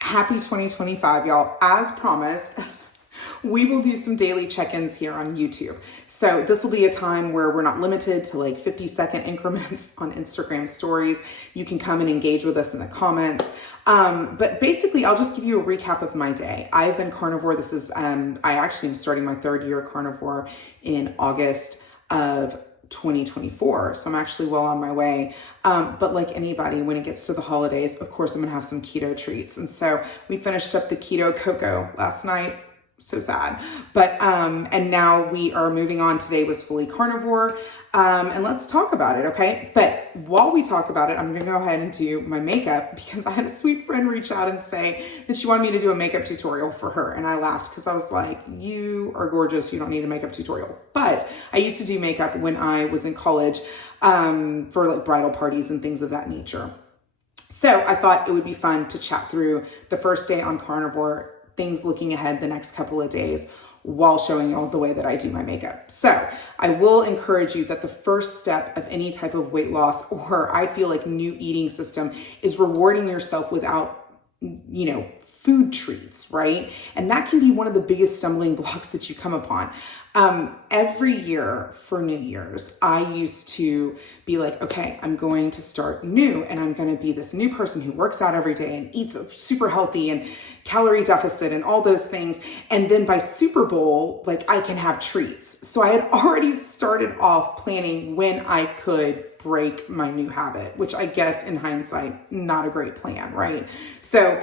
Happy 2025, y'all. As promised, we will do some daily check-ins here on YouTube. So this will be a time where we're not limited to like 50-second increments on Instagram stories. You can come and engage with us in the comments. But basically, I'll just give you a recap of my day. I've been carnivore. This is, I actually am starting my third year carnivore in August of 2024. So I'm actually well on my way. But like anybody, when it gets to the holidays, of course, I'm gonna have some keto treats. And so we finished up the keto cocoa last night. So sad. But, and now we are moving on. Today was fully carnivore. And let's talk about it, okay? But while we talk about it, I'm gonna go ahead and do my makeup because I had a sweet friend reach out and say that she wanted me to do a makeup tutorial for her. And I laughed because I was like, you are gorgeous. You don't need a makeup tutorial. But I used to do makeup when I was in college for like bridal parties and things of that nature. So I thought it would be fun to chat through the first day on carnivore, things looking ahead the next couple of days while showing you the way that I do my makeup. So I will encourage you that the first step of any type of weight loss, or I feel like new eating system, is rewarding yourself without, food treats, right? And that can be one of the biggest stumbling blocks that you come upon. Every year for New Year's, I used to be like, okay, I'm going to start new and I'm going to be this new person who works out every day and eats super healthy and calorie deficit and all those things. And then by Super Bowl, like I can have treats. So I had already started off planning when I could break my new habit, which I guess in hindsight, not a great plan, right? So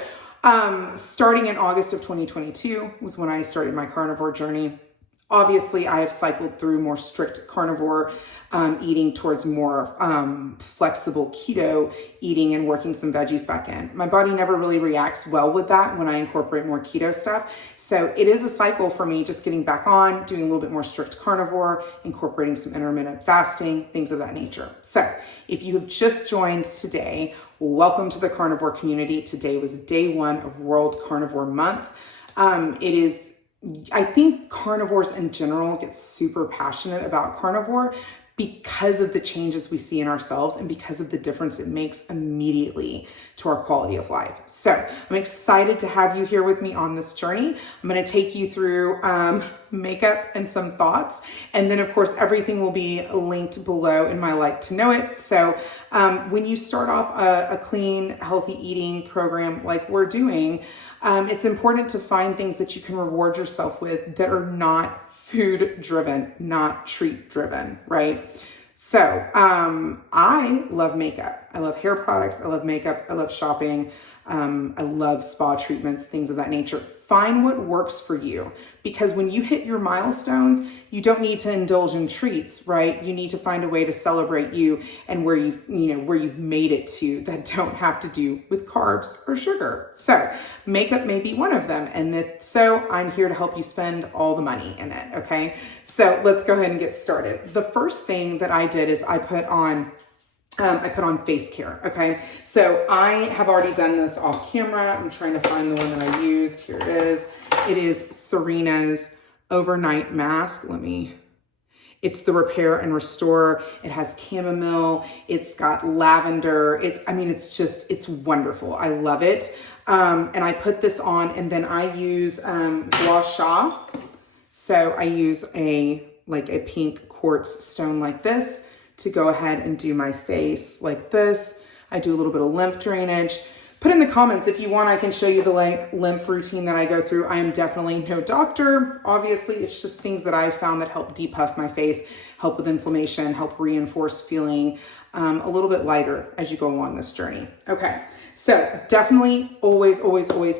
starting in August of 2022 was when I started my carnivore journey. Obviously, I have cycled through more strict carnivore eating towards more flexible keto eating and working some veggies back in. My body never really reacts well with that when I incorporate more keto stuff. So it is a cycle for me just getting back on, doing a little bit more strict carnivore, incorporating some intermittent fasting, things of that nature. So if you have just joined today, welcome to the carnivore community. Today was day one of World Carnivore Month. I think carnivores in general get super passionate about carnivore because of the changes we see in ourselves and because of the difference it makes immediately to our quality of life. So I'm excited to have you here with me on this journey. I'm going to take you through makeup and some thoughts. And then of course, everything will be linked below in my like to know it. So when you start off a clean, healthy eating program like we're doing, it's important to find things that you can reward yourself with that are not food driven, not treat driven, right? So I love makeup. I love hair products. I love makeup. I love shopping. I love spa treatments, things of that nature. Find what works for you, because when you hit your milestones, you don't need to indulge in treats, right? You need to find a way to celebrate you and where you've made it to that don't have to do with carbs or sugar. So makeup may be one of them. And so I'm here to help you spend all the money in it. Okay. So let's go ahead and get started. The first thing that I did is I put on face care. Okay. So I have already done this off camera. I'm trying to find the one that I used. Here it is. It is Serena's overnight mask. It's the Repair and Restore. It has chamomile. It's got lavender. It's wonderful. I love it. And I put this on and then I use, gua sha. So I use a pink quartz stone like this to go ahead and do my face like this. I do a little bit of lymph drainage. Put in the comments if you want, I can show you the lymph routine that I go through. I am definitely no doctor. Obviously, it's just things that I've found that help depuff my face, help with inflammation, help reinforce feeling a little bit lighter as you go along this journey. Okay, so definitely always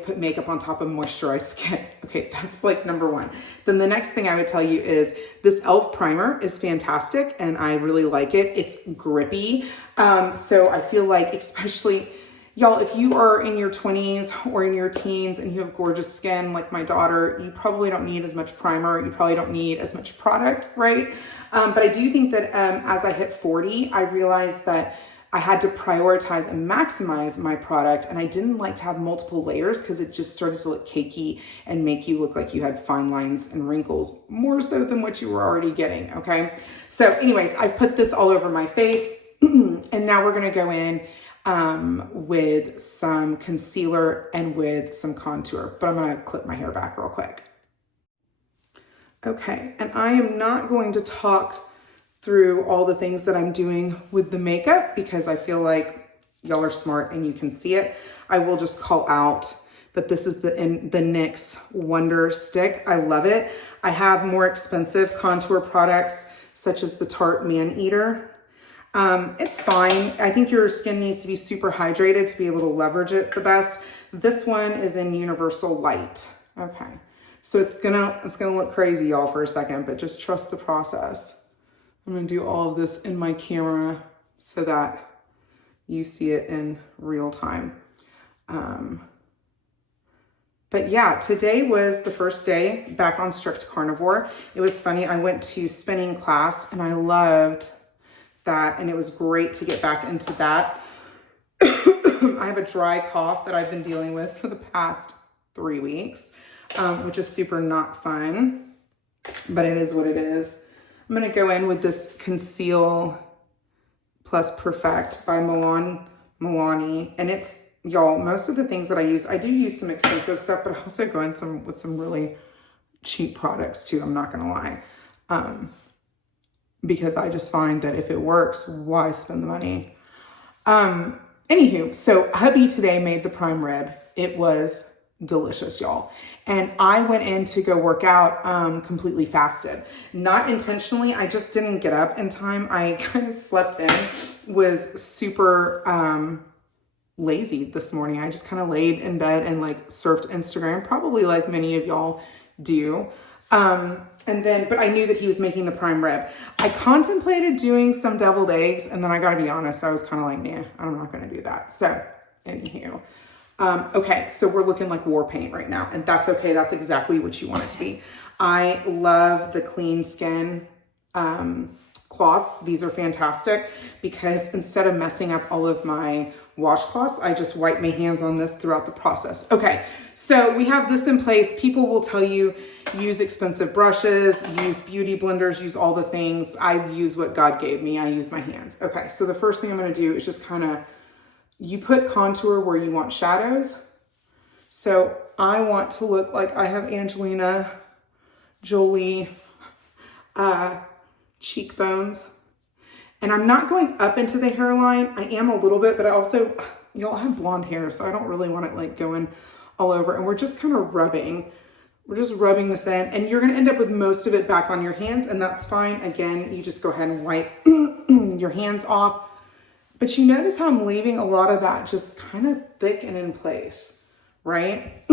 put makeup on top of moisturized skin. Okay, that's like number one. Then the next thing I would tell you is this e.l.f. primer is fantastic and I really like it. It's grippy. So I feel like, especially y'all, if you are in your 20s or in your teens and you have gorgeous skin like my daughter, you probably don't need as much primer. You probably don't need as much product, right? But I do think that as I hit 40, I realized that I had to prioritize and maximize my product, and I didn't like to have multiple layers because it just started to look cakey and make you look like you had fine lines and wrinkles more so than what you were already getting, okay? So anyways, I've put this all over my face and now we're gonna go in with some concealer and with some contour, but I'm gonna clip my hair back real quick. Okay, and I am not going to talk through all the things that I'm doing with the makeup because I feel like y'all are smart and you can see it. I will just call out that this is the NYX Wonder Stick. I love it. I have more expensive contour products such as the Tarte Man Eater. It's fine. I think your skin needs to be super hydrated to be able to leverage it the best. This one is in Universal Light. Okay. So it's gonna look crazy, y'all, for a second, but just trust the process. I'm gonna do all of this in my camera so that you see it in real time. But yeah, today was the first day back on strict carnivore. It was funny. I went to spinning class and I loved that, and it was great to get back into that. I have a dry cough that I've been dealing with for the past 3 weeks, which is super not fun, but it is what it is. I'm gonna go in with this Conceal Plus Perfect by Milani, and it's, y'all, most of the things that I do use some expensive stuff, but I also go in with some really cheap products too, I'm not gonna lie. Because I just find that if it works, why spend the money? Anywho, so hubby today made the prime rib. It was delicious, y'all. And I went in to go work out completely fasted. Not intentionally, I just didn't get up in time. I kind of slept in, was super lazy this morning. I just kind of laid in bed and like surfed Instagram, probably like many of y'all do. But I knew that he was making the prime rib. I contemplated doing some deviled eggs, and then I gotta be honest, I was kind of like, nah, I'm not gonna do that. So, anywho. Okay, so we're looking like war paint right now, and that's okay. That's exactly what you want it to be. I love the Clean Skin cloths. These are fantastic because instead of messing up all of my washcloths, I just wipe my hands on this throughout the process. Okay, so we have this in place. People will tell you, use expensive brushes, use beauty blenders, use all the things. I use what God gave me. I use my hands. Okay, so the first thing I'm gonna do is just kind of, you put contour where you want shadows. So I want to look like I have Angelina Jolie cheekbones. And I'm not going up into the hairline. I am a little bit, but I also, y'all, I have blonde hair, so I don't really want it like going all over. And we're just kind of rubbing. We're just rubbing this in, and you're gonna end up with most of it back on your hands, and that's fine. Again, you just go ahead and wipe your hands off. But you notice how I'm leaving a lot of that just kind of thick and in place, right?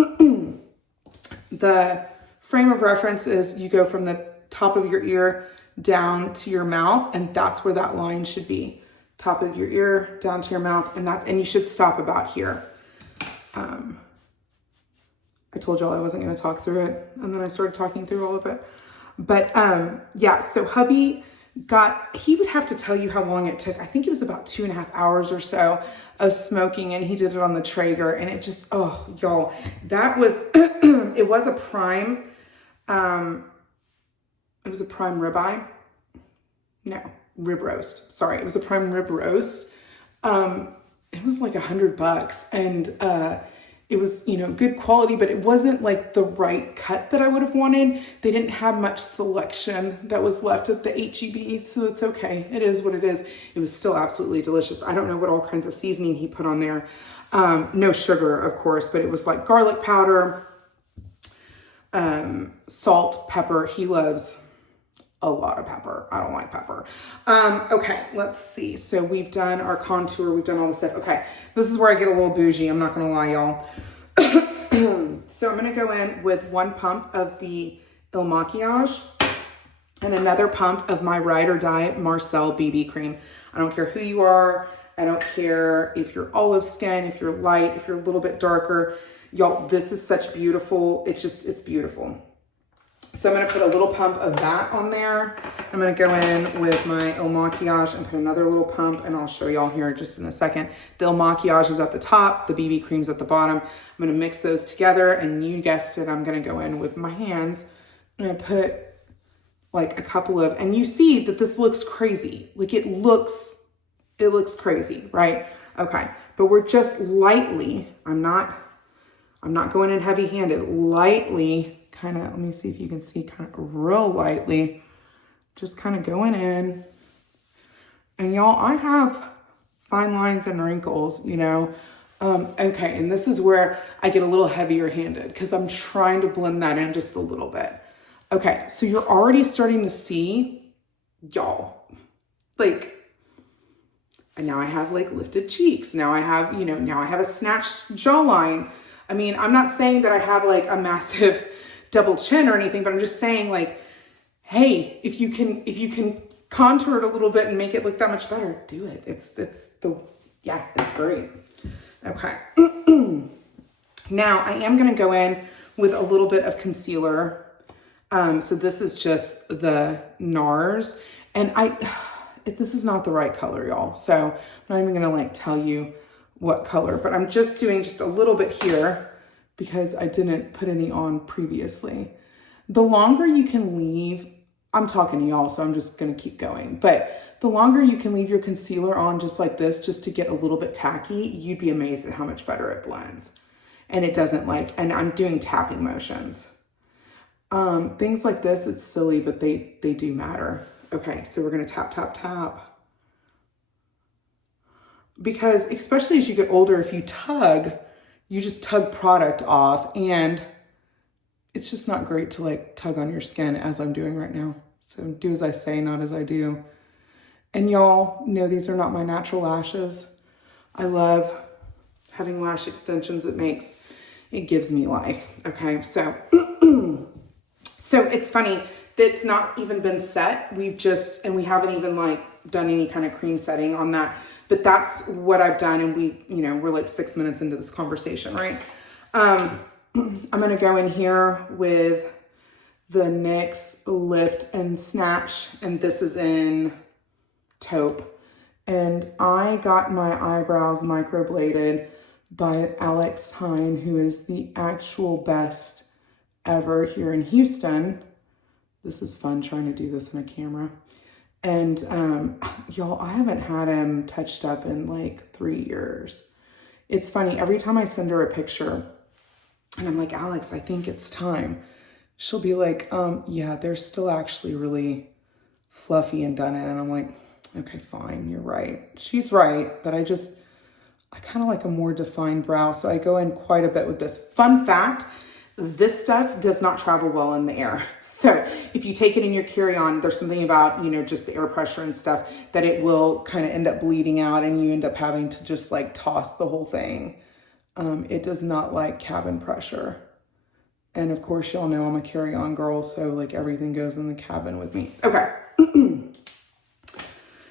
The frame of reference is you go from the top of your ear down to your mouth, and that's where that line should be. Top of your ear, down to your mouth, and you should stop about here. I told y'all I wasn't gonna talk through it, and then I started talking through all of it. But yeah, so hubby he would have to tell you how long it took. I think it was about 2.5 hours or so of smoking, and he did it on the Traeger, and it just, oh, y'all, that was, it was a prime, it was a prime ribeye. No, rib roast. Sorry, it was a prime rib roast. It was like $100, and it was, good quality, but it wasn't like the right cut that I would have wanted. They didn't have much selection that was left at the HEB, so it's okay. It is what it is. It was still absolutely delicious. I don't know what all kinds of seasoning he put on there. No sugar, of course, but it was like garlic powder, salt, pepper. He loves a lot of pepper. I don't like pepper. Okay, let's see. So we've done our contour. We've done all this stuff. Okay, this is where I get a little bougie. I'm not going to lie, y'all. So I'm going to go in with 1 pump of the Il Makiage and another pump of my Ride or Die Marcel BB cream. I don't care who you are. I don't care if you're olive skin, if you're light, if you're a little bit darker. Y'all, this is such beautiful. It's beautiful. So I'm going to put a little pump of that on there. I'm going to go in with my Il Makiage and put another little pump, and I'll show y'all here just in a second. The Il Makiage is at the top, the BB cream's at the bottom. I'm going to mix those together, and you guessed it, I'm going to go in with my hands. I'm going to put like a couple of, and you see that this looks crazy. Like it looks crazy, right? Okay. but we're just lightly, I'm not going in heavy handed, lightly kind of, let me see if you can see, kind of real lightly, just kind of going in. And y'all, I have fine lines and wrinkles, you know. Okay, and this is where I get a little heavier handed because I'm trying to blend that in just a little bit. Okay, so you're already starting to see, y'all, like, and now I have like lifted cheeks. Now I have, you know, now I have a snatched jawline. I mean, I'm not saying that I have like a massive double chin or anything, but I'm just saying like, hey, if you can contour it a little bit and make it look that much better, do it. It's great. Okay. Now I am going to go in with a little bit of concealer. So this is just the NARS, and this is not the right color, y'all. So I'm not even going to like tell you what color, but I'm just doing just a little bit here because I didn't put any on previously. The longer you can leave, I'm talking to y'all, so I'm just going to keep going. But the longer you can leave your concealer on just like this, just to get a little bit tacky, you'd be amazed at how much better it blends. And it doesn't like, and I'm doing tapping motions. Things like this, it's silly, but they do matter. Okay, so we're going to tap, tap, tap. Because especially as you get older, if you tug, you just tug product off, and it's just not great to like tug on your skin as I'm doing right now. So do as I say, not as I do. And y'all know these are not my natural lashes. I love having lash extensions. It gives me life. Okay, so so it's funny that it's not even been set. We haven't even like done any kind of cream setting on that. But that's what I've done, and we're like 6 minutes into this conversation, right? I'm gonna go in here with the NYX Lift and Snatch, and this is in taupe. And I got my eyebrows microbladed by Alex Hine, who is the actual best ever here in Houston. This is fun trying to do this on a camera. And y'all, I haven't had him touched up in like 3 years. It's funny, every time I send her a picture and I'm like, Alex, I think it's time, she'll be like, yeah, they're still actually really fluffy and done in. And I'm like, okay, fine, you're right. She's right, but I kind of like a more defined brow. So I go in quite a bit with this. Fun fact, this stuff does not travel well in the air. So if you take it in your carry-on, there's something about, just the air pressure and stuff that it will kind of end up bleeding out, and you end up having to just like toss the whole thing. It does not like cabin pressure. And of course, y'all know I'm a carry-on girl, so like everything goes in the cabin with me. Okay.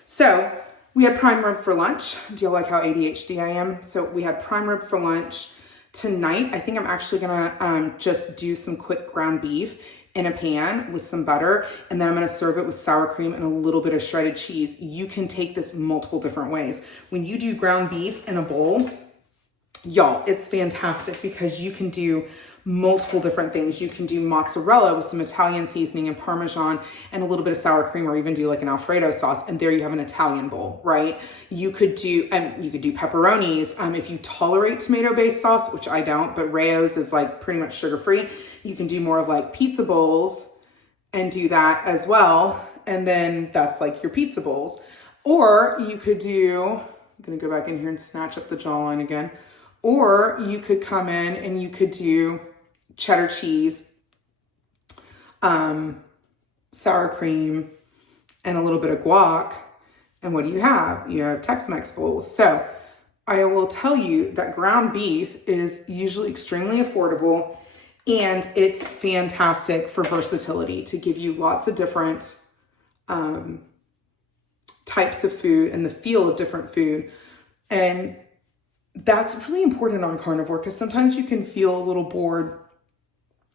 So we had prime rib for lunch. Do y'all like how ADHD I am? So we had prime rib for lunch. Tonight, I think I'm actually gonna just do some quick ground beef in a pan with some butter, and then I'm gonna serve it with sour cream and a little bit of shredded cheese. You can take this multiple different ways. When you do ground beef in a bowl, y'all, it's fantastic because you can do multiple different things. You can do mozzarella with some Italian seasoning and Parmesan and a little bit of sour cream, or even do like an Alfredo sauce, and there you have an Italian bowl, right? You could do pepperonis. If you tolerate tomato-based sauce, which I don't, but Rayo's is like pretty much sugar-free. You can do more of like pizza bowls and do that as well. And then that's like your pizza bowls. Or you could do, I'm gonna go back in here and snatch up the jawline again. Or you could come in and you could do cheddar cheese, sour cream, and a little bit of guac. And what do you have? You have Tex-Mex bowls. So I will tell you that ground beef is usually extremely affordable, and it's fantastic for versatility to give you lots of different types of food and the feel of different food. And that's really important on carnivore, because sometimes you can feel a little bored.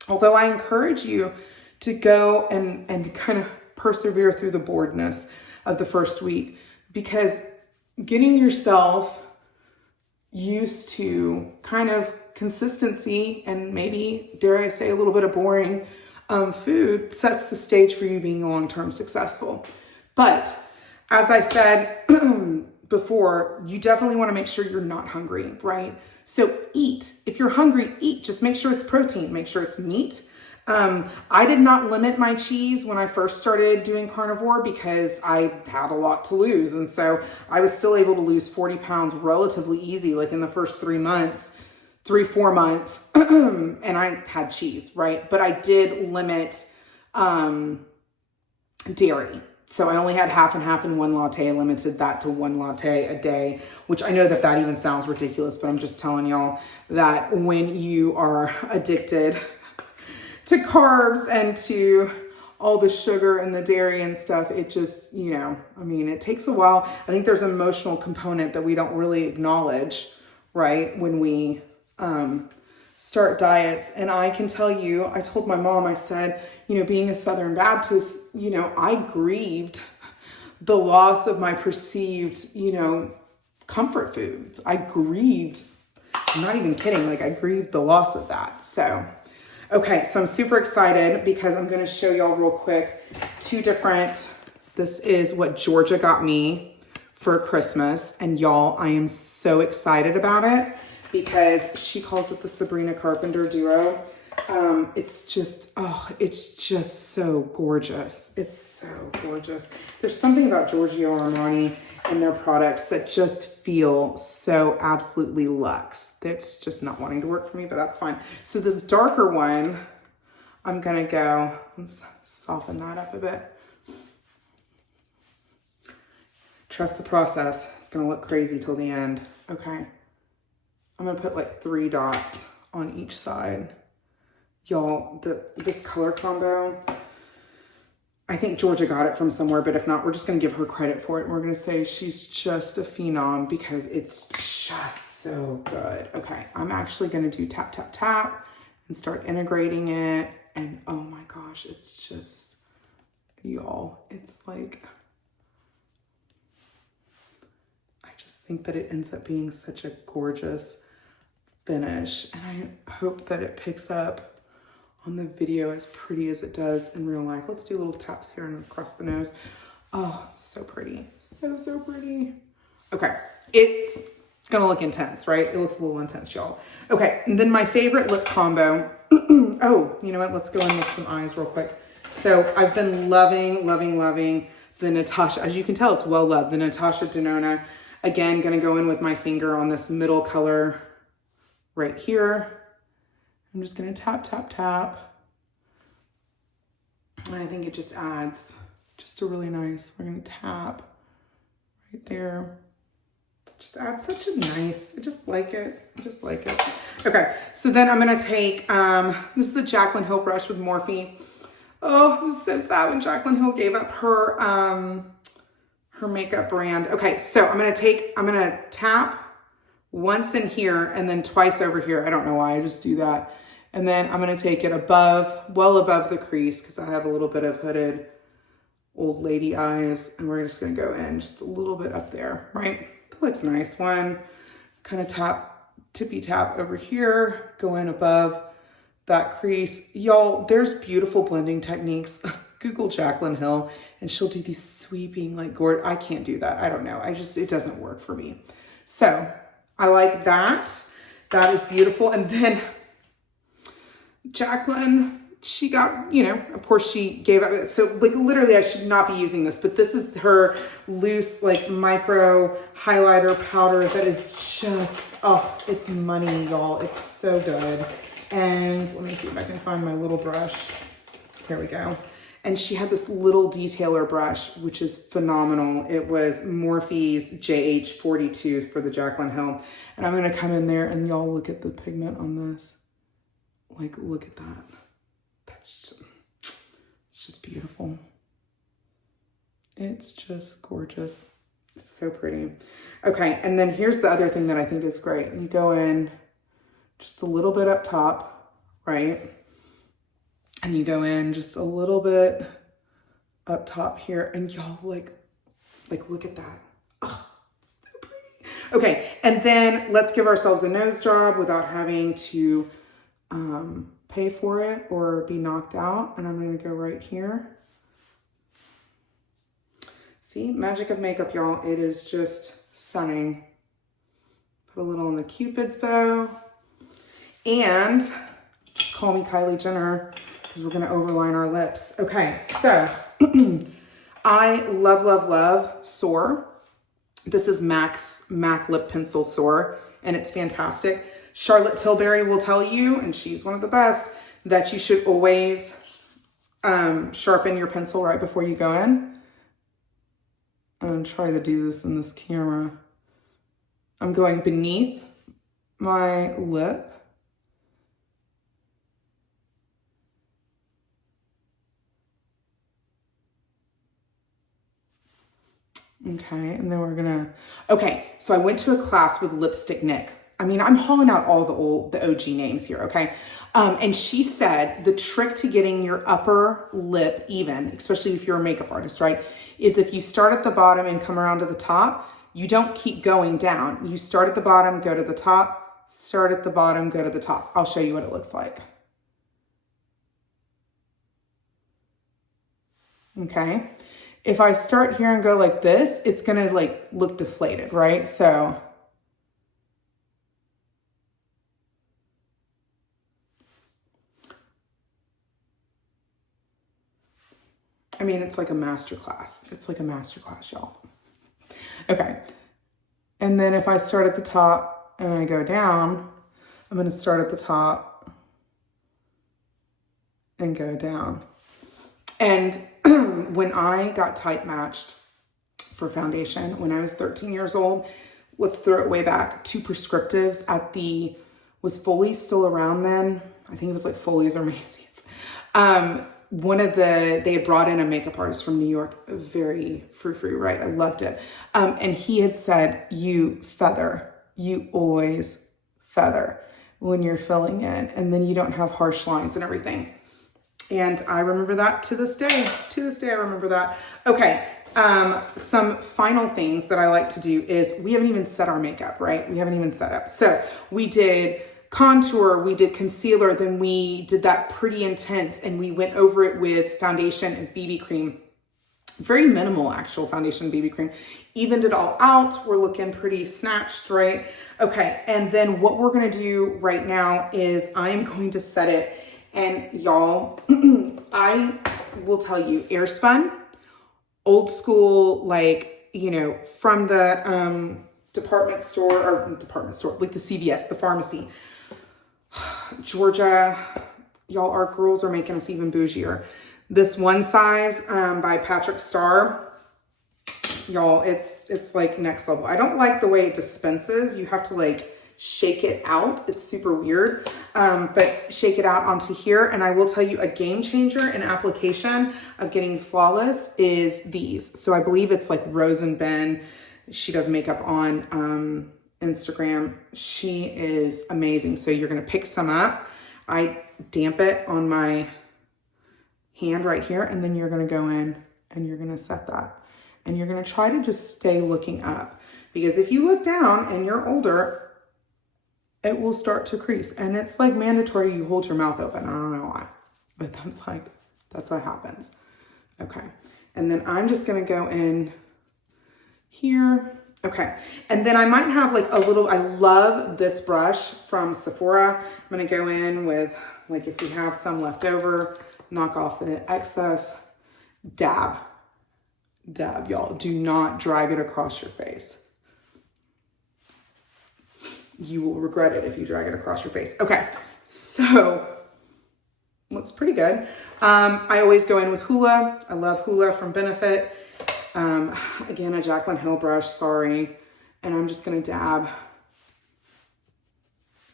Although I encourage you to go and kind of persevere through the boredness of the first week, because getting yourself used to kind of consistency and maybe, dare I say, a little bit of boring food sets the stage for you being long-term successful. But as I said, before, you definitely want to make sure you're not hungry, right? So eat. If you're hungry, eat. Just make sure it's protein. Make sure it's meat. I did not limit my cheese when I first started doing carnivore because I had a lot to lose. And so I was still able to lose 40 pounds relatively easy, like in the first 4 months. And I had cheese, right? But I did limit dairy. So I only had half and half in one latte. I limited that to 1 latte a day, which I know that that even sounds ridiculous, but I'm just telling y'all that when you are addicted to carbs and to all the sugar and the dairy and stuff, it just, you know, I mean, it takes a while. I think there's an emotional component that we don't really acknowledge, right? When we start diets. And I can tell you, I told my mom, I said, you know, being a Southern Baptist, you know, I grieved the loss of my perceived, you know, comfort foods. I grieved, I'm not even kidding, like I grieved the loss of that. So, okay, so I'm super excited because I'm going to show y'all real quick 2 different, this is what Georgia got me for Christmas. And y'all, I am so excited about it because she calls it the Sabrina Carpenter duo. It's just so gorgeous. It's so gorgeous. There's something about Giorgio Armani and their products that just feel so absolutely luxe. That's just not wanting to work for me, but that's fine. So this darker one, I'm gonna go, let's soften that up a bit. Trust the process. It's gonna look crazy till the end. Okay. I'm gonna put like 3 dots on each side. Y'all, this color combo, I think Georgia got it from somewhere, but if not, we're just gonna give her credit for it. And we're gonna say she's just a phenom because it's just so good. Okay, I'm actually gonna do tap, tap, tap and start integrating it. And oh my gosh, it's just, y'all, it's like, I just think that it ends up being such a gorgeous finish. And I hope that it picks up on the video as pretty as it does in real life. Let's do little taps here and across the nose. Oh, so pretty. So, so pretty. Okay, it's gonna look intense, right? It looks a little intense, y'all. Okay, and then my favorite lip combo. Oh, you know what? Let's go in with some eyes real quick. So I've been loving the Natasha, as you can tell, it's well loved, the Natasha Denona. Again, gonna go in with my finger on this middle color right here. I'm just gonna tap, tap, tap. And I think it just adds just a really nice, we're gonna tap right there. Just adds such a nice, I just like it. I just like it. Okay, so then I'm gonna take, this is the Jaclyn Hill brush with Morphe. Oh, it was so sad when Jaclyn Hill gave up her, her makeup brand. Okay, so I'm gonna tap once in here and then twice over here. I don't know why, I just do that. And then I'm gonna take it above, well above the crease, because I have a little bit of hooded old lady eyes. And we're just gonna go in just a little bit up there, right? That looks nice. One, kind of tap, tippy tap over here, go in above that crease. Y'all, there's beautiful blending techniques. Google Jaclyn Hill and she'll do these sweeping, like, I can't do that. I don't know. It doesn't work for me. So I like that. That is beautiful. And then Jaclyn, she got, you know, of course she gave up. So like literally I should not be using this, but this is her loose, like micro highlighter powder that is just, oh, it's money, y'all. It's so good. And let me see if I can find my little brush. There we go. And she had this little detailer brush, which is phenomenal. It was Morphe's JH42 for the Jaclyn Hill. And I'm gonna come in there and y'all look at the pigment on this. Like, look at that. It's just beautiful. It's just gorgeous. It's so pretty. Okay, and then here's the other thing that I think is great. You go in just a little bit up top, right? And you go in just a little bit up top here, and y'all like look at that. Oh, so pretty. Okay, and then let's give ourselves a nose job without having to pay for it or be knocked out. And I'm gonna go right here. See, magic of makeup, y'all. It is just Stunning. Put a little on the Cupid's bow. And just call me Kylie Jenner because we're going to overline our lips. Okay, so I love, love, love Soar. This is MAC Lip Pencil Soar, and it's fantastic. Charlotte Tilbury will tell you, and she's one of the best, that you should always sharpen your pencil right before you go in. I'm going to try to do this in this camera. I'm going beneath my lip. Okay, and then we're gonna, okay, so I went to a class with Lipstick Nick. I mean, I'm hauling out all the OG names here, okay? And she said the trick to getting your upper lip even, especially if you're a makeup artist, right, is if you start at the bottom and come around to the top, you don't keep going down. You start at the bottom, go to the top, start at the bottom, go to the top. I'll show you what it looks like. Okay. If I start here and go like this, it's gonna like look deflated, right? So I mean, it's like a masterclass. It's like a masterclass, y'all. Okay. And then if I start at the top and I go down, I'm gonna start at the top and go down. And when I got type matched for foundation, when I was 13 years old, let's throw it way back, 2 prescriptives at was Foley's still around then? I think it was like Foley's or Macy's. They had brought in a makeup artist from New York, very frou-frou, right? I loved it. And he had said, you always feather when you're filling in, and then you don't have harsh lines and everything. And I remember that to this day. To this day, I remember that. Okay, some final things that I like to do is we haven't even set our makeup, right? We haven't even set up. So we did contour, we did concealer, then we did that pretty intense, and we went over it with foundation and BB cream. Very minimal actual foundation and BB cream. Evened it all out. We're looking pretty snatched, right? Okay, and then what we're gonna do right now is I am going to set it. And y'all, I will tell you, Airspun, old school, like, you know, from the department store, like the CVS, the pharmacy. Georgia, y'all, our girls are making us even bougier. This One Size by Patrick Starr, y'all, it's like next level. I don't like the way it dispenses. You have to like shake it out. It's super weird, but shake it out onto here. And I will tell you, a game changer in application of getting flawless is these. So I believe it's like Rose and Ben. She does makeup on Instagram. She is amazing. So you're gonna pick some up. I damp it on my hand right here, and then you're gonna go in and you're gonna set that. And you're gonna try to just stay looking up, because if you look down and you're older, it will start to crease. And it's like mandatory you hold your mouth open. I don't know why, but that's what happens. Okay. And then I'm just gonna go in here. Okay. And then I might have like a little, I love this brush from Sephora. I'm gonna go in with, like, if we have some left over, knock off the excess, dab, y'all. Do not drag it across your face. You will regret it if you drag it across your face. Okay, so looks pretty good. I always go in with Hoola. I love Hoola from Benefit. Again, a Jaclyn Hill brush, sorry. And I'm just gonna dab.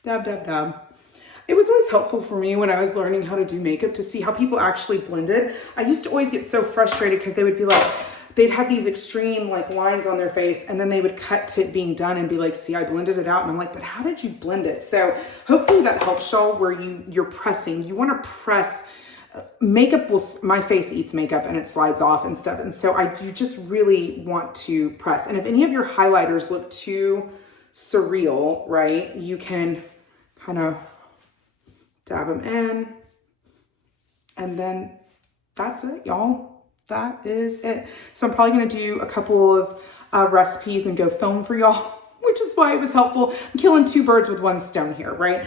It was always helpful for me when I was learning how to do makeup to see how people actually blended. I used to always get so frustrated because they would be like, they'd have these extreme like lines on their face, and then they would cut to it being done and be like, see, I blended it out. And I'm like, but how did you blend it? So hopefully that helps y'all, where you're pressing. You want to press. Makeup my face eats makeup and it slides off and stuff. And so you just really want to press. And if any of your highlighters look too surreal, right, you can kind of dab them in, and then that's it, y'all. That is it. So I'm probably going to do a couple of recipes and go film for y'all, which is why it was helpful. I'm killing two birds with one stone here, right?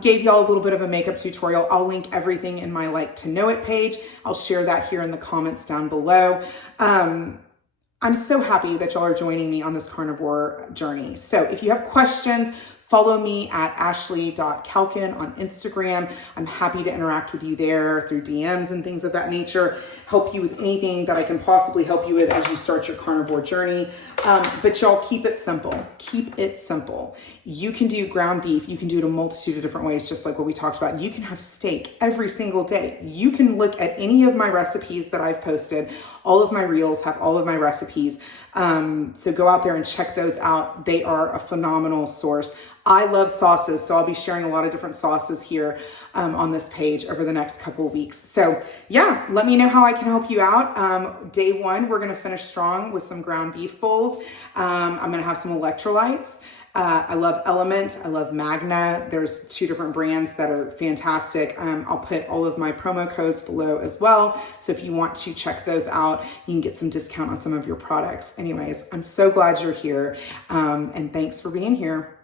Gave y'all a little bit of a makeup tutorial. I'll link everything in my Like to Know It page. I'll share that here in the comments down below. I'm so happy that y'all are joining me on this carnivore journey. So if you have questions, follow me at ashley.calkin on Instagram. I'm happy to interact with you there through DMs and things of that nature. Help you with anything that I can possibly help you with as you start your carnivore journey. But y'all, keep it simple. Keep it simple. You can do ground beef. You can do it a multitude of different ways, just like what we talked about. You can have steak every single day. You can look at any of my recipes that I've posted. All of my reels have all of my recipes. So go out there and check those out. They are a phenomenal source. I love sauces, so I'll be sharing a lot of different sauces here on this page over the next couple of weeks. So yeah, let me know how I can help you out. Day one, we're gonna finish strong with some ground beef bowls. I'm gonna have some electrolytes. I love Element, I love Magna. There's two different brands that are fantastic. I'll put all of my promo codes below as well. So if you want to check those out, you can get some discount on some of your products. Anyways, I'm so glad you're here, and thanks for being here.